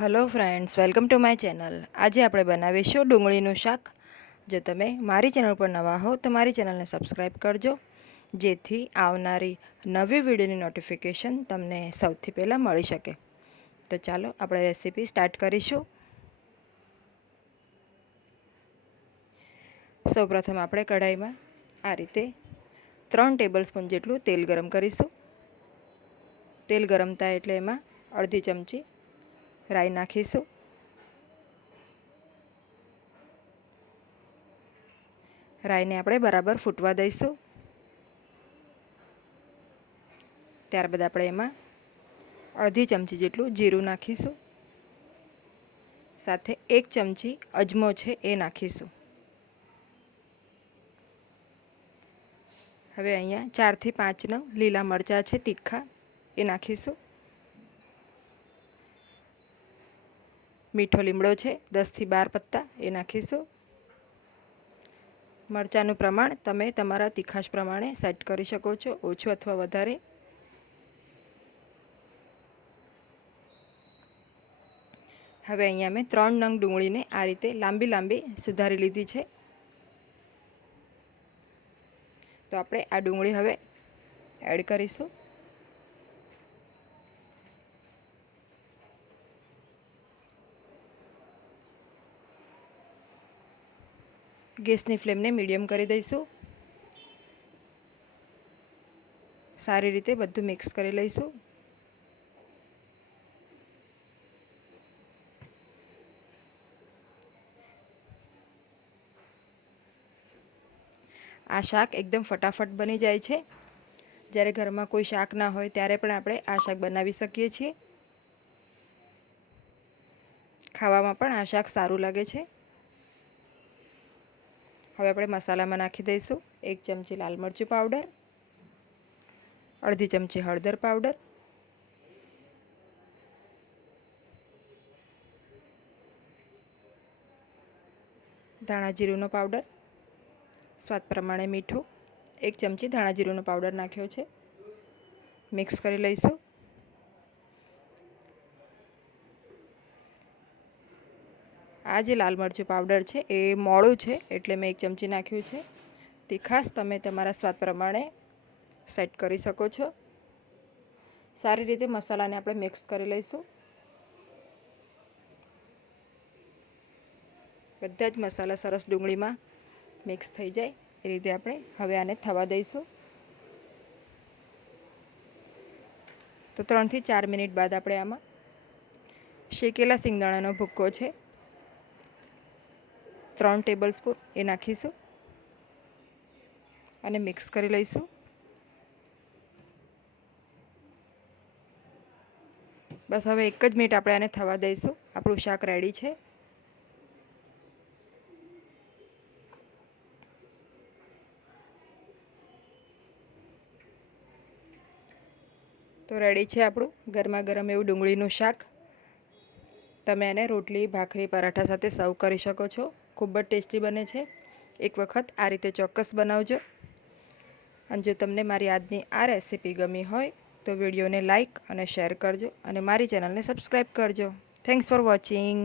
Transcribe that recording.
Hello friends welcome to my channel આજે આપણે બનાવીશું ડુંગળીનું શાક. જો તમે મારી ચેનલ પર નવા હો, તો મારી ચેનલને સબસ્ક્રાઈબ કરજો. જેથી આવનારી નવી વિડીયોની નોટિફિકેશન તમને સૌથી પહેલાં મળી શકે. તો ચાલો, આપણે રેસીપી સ્ટાર્ટ કરીશું. સૌપ્રથમ આપણે કઢાઈમાં આ રીતે ત્રણ ટેબલ સ્પૂન જેટલું તેલ ગરમ કરીશું. તેલ ગરમ થાય એટલે એમાં અડધી ચમચી રાઈ નાખીશું. રાઈને આપણે બરાબર ફૂટવા દઈશું. ત્યારબાદ આપણે એમાં અડધી ચમચી જેટલું જીરું નાખીશું. સાથે એક ચમચી અજમો છે એ નાખીશું. હવે અહીંયા ચારથી પાંચ નંગ લીલા મરચાં છે તીખા એ નાખીશું. મીઠો લીમડો છે, દસથી બાર પત્તા, એ નાખીશું. મરચાંનું પ્રમાણ તમે તમારા તીખાશ પ્રમાણે સેટ કરી શકો છો, ઓછું અથવા વધારે. હવે અહીંયા મેં ત્રણ નંગ ડુંગળીને આ રીતે લાંબી લાંબી સુધારી લીધી છે. તો આપણે આ ડુંગળી હવે એડ કરીશું. ગેસની ફ્લેમને મીડિયમ કરી દઈશું. સારી રીતે બધું મિક્સ કરી લઈશું. આ શાક એકદમ ફટાફટ બની જાય છે. જ્યારે ઘરમાં કોઈ શાક ના હોય ત્યારે પણ આપણે આ શાક બનાવી શકીએ છીએ. ખાવામાં પણ આ શાક સારું લાગે છે. હવે આપણે મસાલામાં નાખી દઈશું. એક ચમચી લાલ મરચું પાવડર, અડધી ચમચી હળદર પાવડર, ધાણા જીરુંનો પાવડર, સ્વાદ પ્રમાણે મીઠું, એક ચમચી ધાણા જીરુંનો પાવડર નાખ્યો છે. મિક્સ કરી લઈશું. આ જે લાલ મરચું પાવડર છે, એ મોડું છે, એટલે મેં એક ચમચી નાખ્યું છે. તે ખાસ તમે તમારા સ્વાદ પ્રમાણે સેટ કરી શકો છો. સારી રીતે મસાલાને આપણે મિક્સ કરી લઈશું. બધા જ મસાલા સરસ ડુંગળીમાં મિક્સ થઈ જાય. એ રીતે આપણે હવે આને થવા દઈશું. તો ત્રણથી ચાર મિનિટ બાદ આપણે આમાં શેકેલા સિંગદાણાનો ભૂક્કો છે. ત્રણ ટેબલ સ્પૂન એ નાખીશું અને મિક્સ કરી લઈશું. બસ હવે એક જ મિનિટ આપણે આને થવા દઈશું. આપણું શાક રેડી છે. તો રેડી છે આપણું ગરમા ગરમ એવું ડુંગળીનું શાક. તમે એને રોટલી, ભાખરી, પરાઠા સાથે સર્વ કરી શકો છો. ખૂબ જ ટેસ્ટી બને છે. એક વખત આ રીતે ચોક્કસ બનાવજો. અને જો તમને મારી આજની આ રેસીપી ગમી હોય, તો વિડીયોને લાઇક અને શેર કરજો અને મારી ચેનલને સબસ્ક્રાઈબ કરજો. Thanks for watching